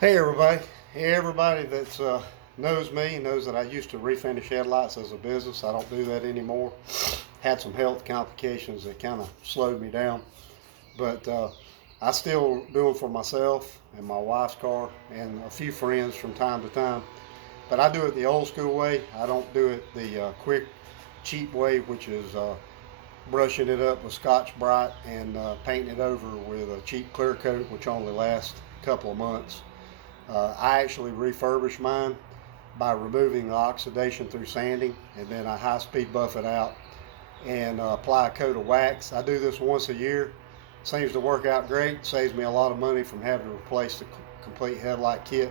Hey everybody! Hey everybody that knows me knows that I used to refinish headlights as a business. I don't do that anymore. Had some health complications that kind of slowed me down, but I still do it for myself and my wife's car and a few friends from time to time. But I do it the old school way. I don't do it the quick, cheap way, which is brushing it up with Scotch Brite and painting it over with a cheap clear coat, which only lasts a couple of months. I actually refurbish mine by removing the oxidation through sanding, and then I high speed buff it out and apply a coat of wax. I do this once a year. Seems to work out great. Saves me a lot of money from having to replace the complete headlight kit.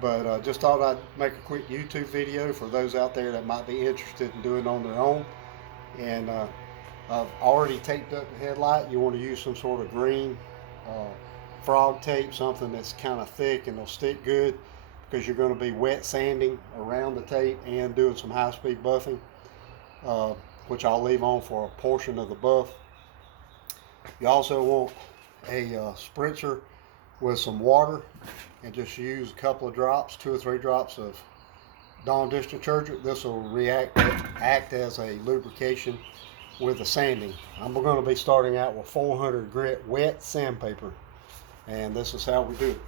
But just thought I'd make a quick YouTube video for those out there that might be interested in doing it on their own. And I've already taped up the headlight. You want to use some sort of green uh, frog tape, something that's kind of thick and will stick good, because you're going to be wet sanding around the tape and doing some high speed buffing, uh, which I'll leave on for a portion of the buff. You also want a spritzer with some water, and just use a couple of drops, 2 or 3 drops of Dawn dish detergent. This will act as a lubrication with the sanding. I'm going to be starting out with 400 grit wet sandpaper, and this is how we do it.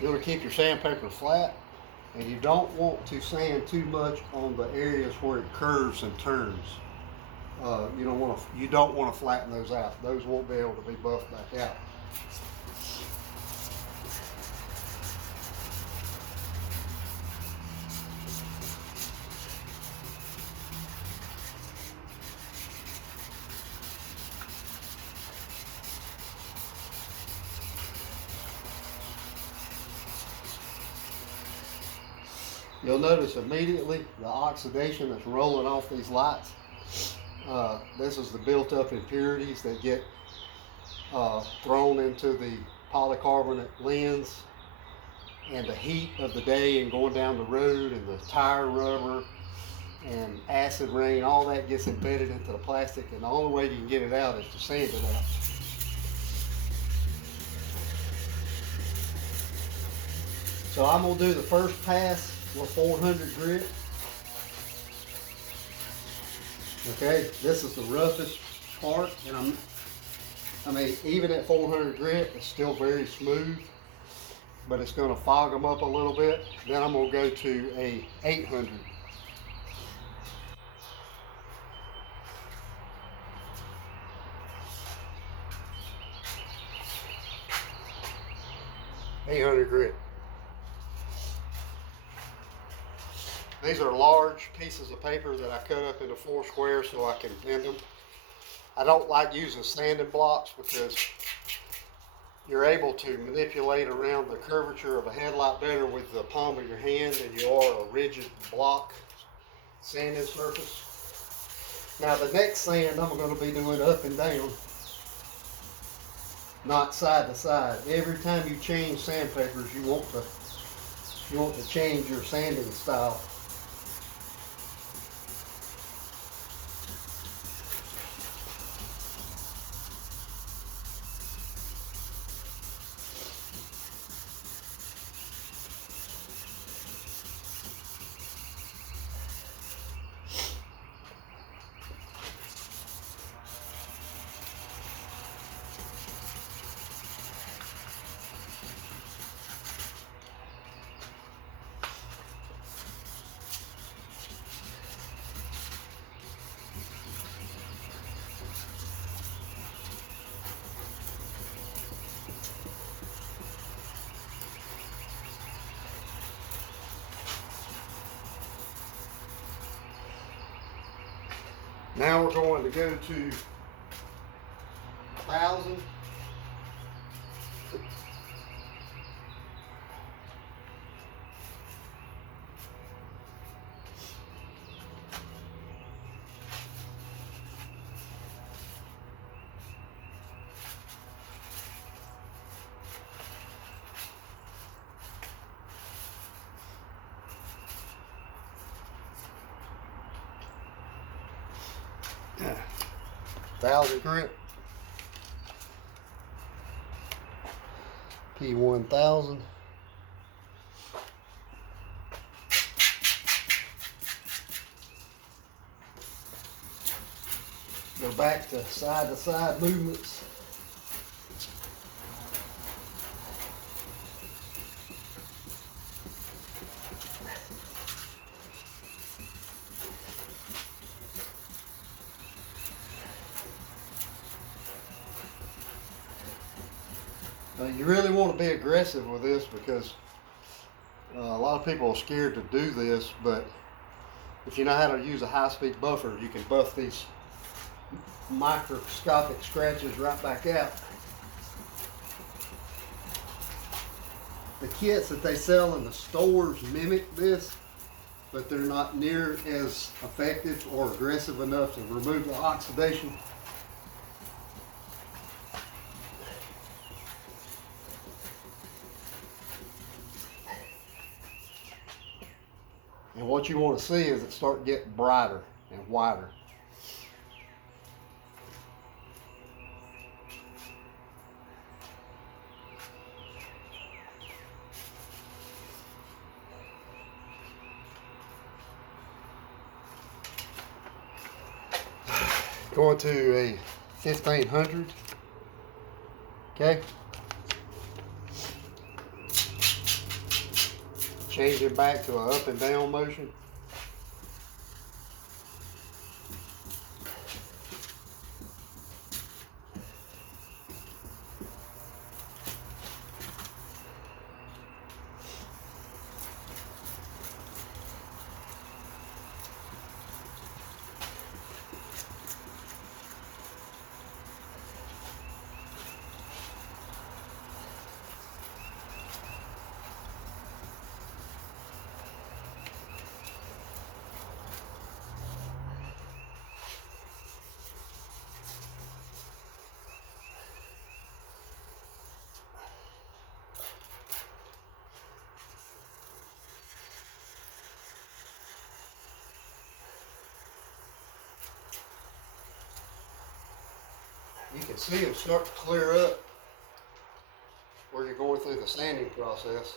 You want to keep your sandpaper flat, and you don't want to sand too much on the areas where it curves and turns. You don't want to flatten those out. Those won't be able to be buffed back out. You'll notice immediately the oxidation that's rolling off these lights. This is the built up impurities that get thrown into the polycarbonate lens, and the heat of the day and going down the road and the tire rubber and acid rain, all that gets embedded into the plastic, and the only way you can get it out is to sand it out. So I'm going to do the first pass with 400 grit. Okay, this is the roughest part, and even at 400 grit, it's still very smooth, but it's going to fog them up a little bit. Then I'm going to go to a 800. 800 grit. These are large pieces of paper that I cut up into 4 squares so I can bend them. I don't like using sanding blocks because you're able to manipulate around the curvature of a headlight better with the palm of your hand than you are a rigid block sanding surface. Now the next sand I'm going to be doing up and down, not side to side. Every time you change sandpapers, you want to change your sanding style. Now we're going to go to 1,000. Yeah. 1,000 grit. P1000. Go back to side movements. You really want to be aggressive with this because a lot of people are scared to do this, but if you know how to use a high-speed buffer, you can buff these microscopic scratches right back out. The kits that they sell in the stores mimic this, but they're not near as effective or aggressive enough to remove the oxidation. And what you want to see is it start getting brighter and wider. Going to a 1500. Okay. Change it back to an up and down motion. You can see them start to clear up where you're going through the sanding process.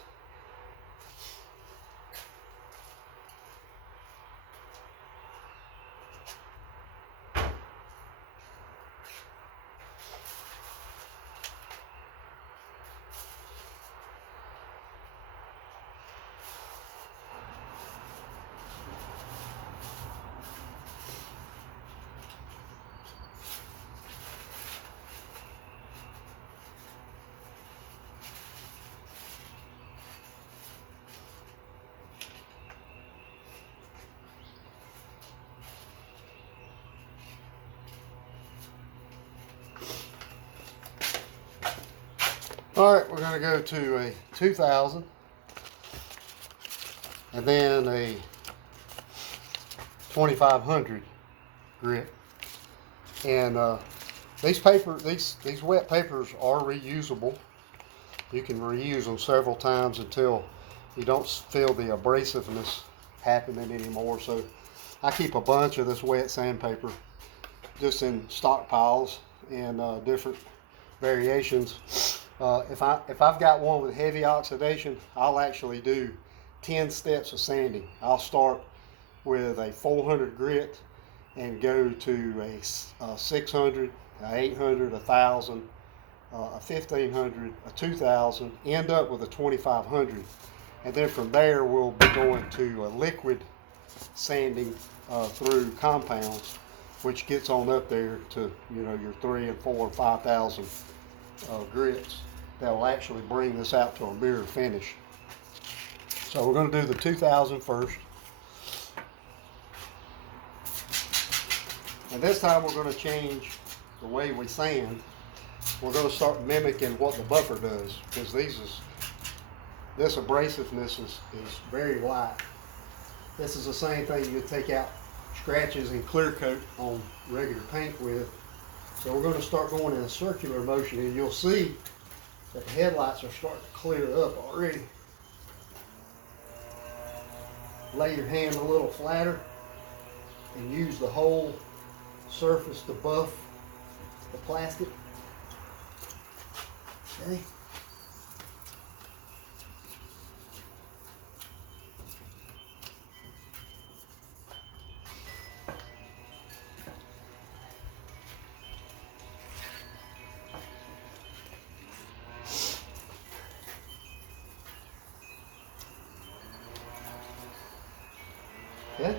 All right, we're going to go to a 2000 and then a 2500 grit. And these wet papers are reusable. You can reuse them several times until you don't feel the abrasiveness happening anymore. So I keep a bunch of this wet sandpaper just in stockpiles and different variations. If I've got one with heavy oxidation, I'll actually do 10 steps of sanding. I'll start with a 400 grit and go to a 600, a 800, a 1000, a 1500, a 2000, end up with a 2500. And then from there we'll be going to a liquid sanding through compounds, which gets on up there to, you know, your 3 and 4 and 5,000 grits that will actually bring this out to a mirror finish. So we're going to do the 2000 first. And this time we're going to change the way we sand. We're going to start mimicking what the buffer does, because this abrasiveness is very light. This is the same thing you take out scratches and clear coat on regular paint with. So we're going to start going in a circular motion, and you'll see that the headlights are starting to clear up already. Lay your hand a little flatter and use the whole surface to buff the plastic. Okay. Okay.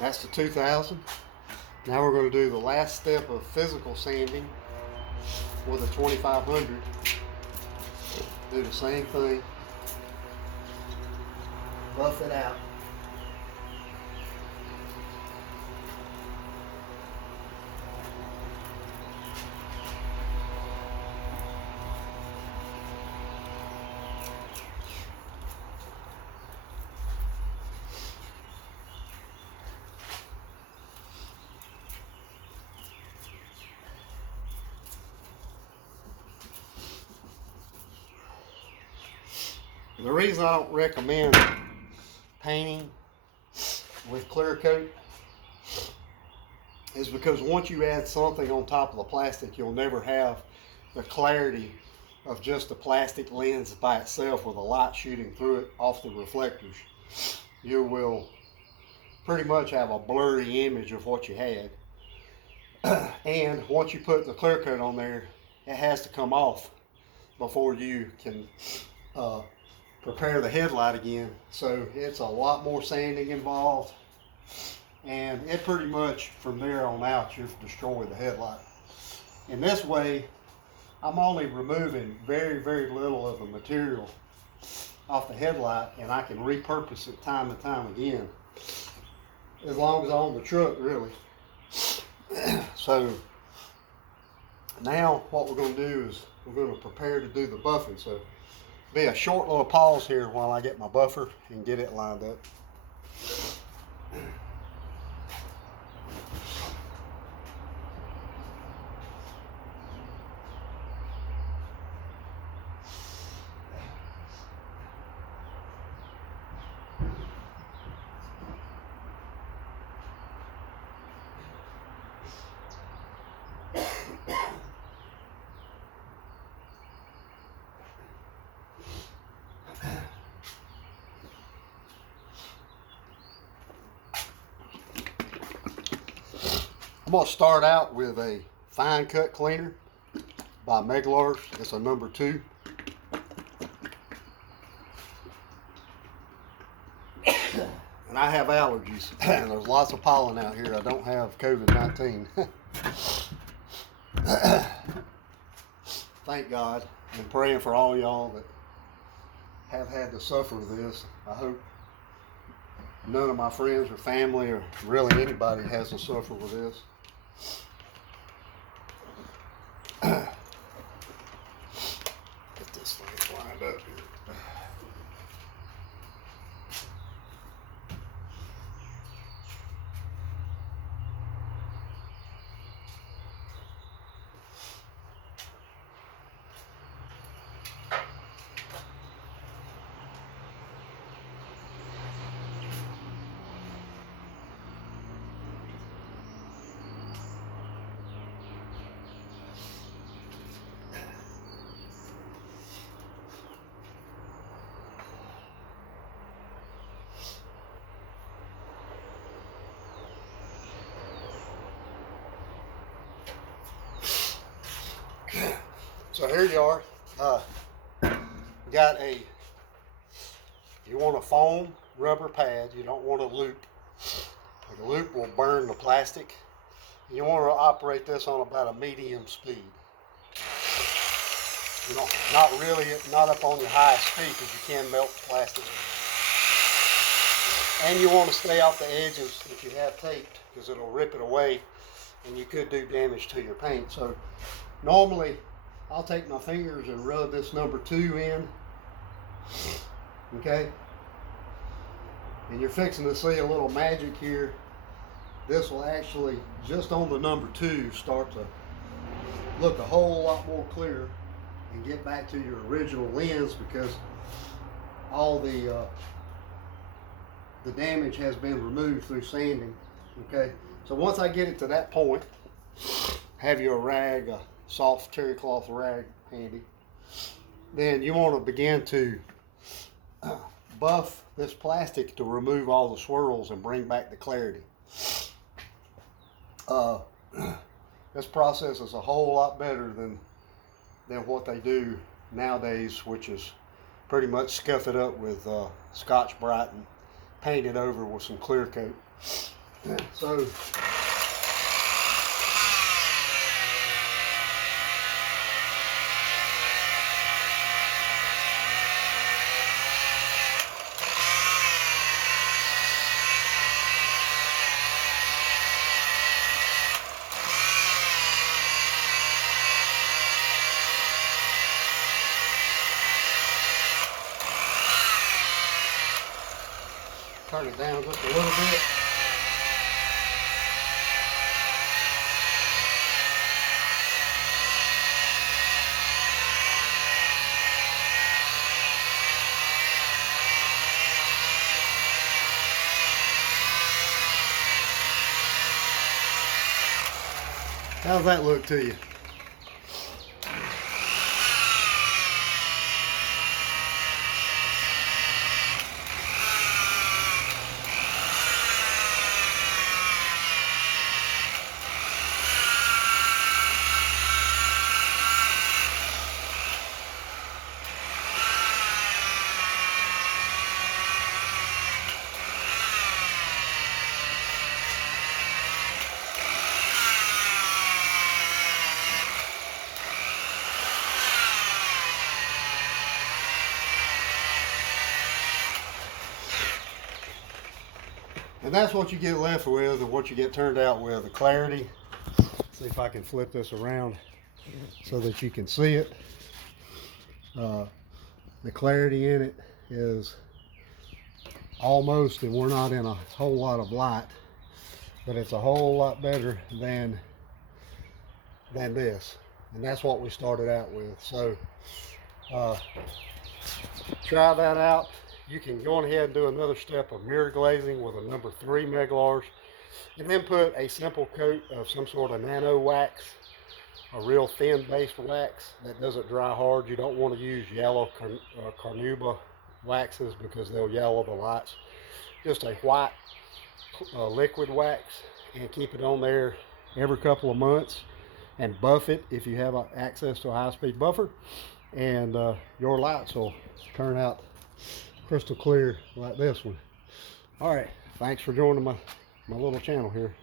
That's the 2000. Now we're going to do the last step of physical sanding with a 2500. Do the same thing. Buff it out. The reason I don't recommend painting with clear coat is because once you add something on top of the plastic, you'll never have the clarity of just the plastic lens by itself with a light shooting through it off the reflectors. You will pretty much have a blurry image of what you had. And once you put the clear coat on there, it has to come off before you can prepare the headlight again. So it's a lot more sanding involved, and it pretty much from there on out you've destroyed the headlight. In this way, I'm only removing very, very little of the material off the headlight, and I can repurpose it time and time again, as long as I own the truck, really. So now what we're going to do is we're going to prepare to do the buffing. So be a short little pause here while I get my buffer and get it lined up. I'm going to start out with a fine cut cleaner by Megalars. It's a number 2. And I have allergies, and there's lots of pollen out here. I don't have COVID-19. Thank God. I'm praying for all y'all that have had to suffer this. I hope none of my friends or family or really anybody has to suffer with this. Get this thing lined up here. So here you are. Got you want a foam rubber pad. You don't want a loop. The loop will burn the plastic. You want to operate this on about a medium speed. You know, not up on your highest speed, because you can melt the plastic. And you want to stay off the edges if you have taped. because it'll rip it away and you could do damage to your paint. So normally I'll take my fingers and rub this number 2 in, okay? And you're fixing to see a little magic here. This will actually, just on the number 2, start to look a whole lot more clear and get back to your original lens, because all the damage has been removed through sanding. Okay, so once I get it to that point, have your rag, a soft terry cloth rag handy, then you want to begin to buff this plastic to remove all the swirls and bring back the clarity. This process is a whole lot better than what they do nowadays, which is pretty much scuff it up with Scotch-Brite and paint it over with some clear coat. So turn it down just a little bit. How's that look to you? And that's what you get left with, and what you get turned out with, the clarity. See if I can flip this around so that you can see it. The clarity in it is almost, and we're not in a whole lot of light, but it's a whole lot better than this. And that's what we started out with. So try that out. You can go ahead and do another step of mirror glazing with a number 3 Megalars, and then put a simple coat of some sort of nano wax, a real thin based wax that doesn't dry hard. You don't want to use yellow carnauba waxes because they'll yellow the lights. Just a white liquid wax, and keep it on there every couple of months and buff it if you have access to a high-speed buffer, and your lights will turn out crystal clear like this one. All right, thanks for joining my little channel here.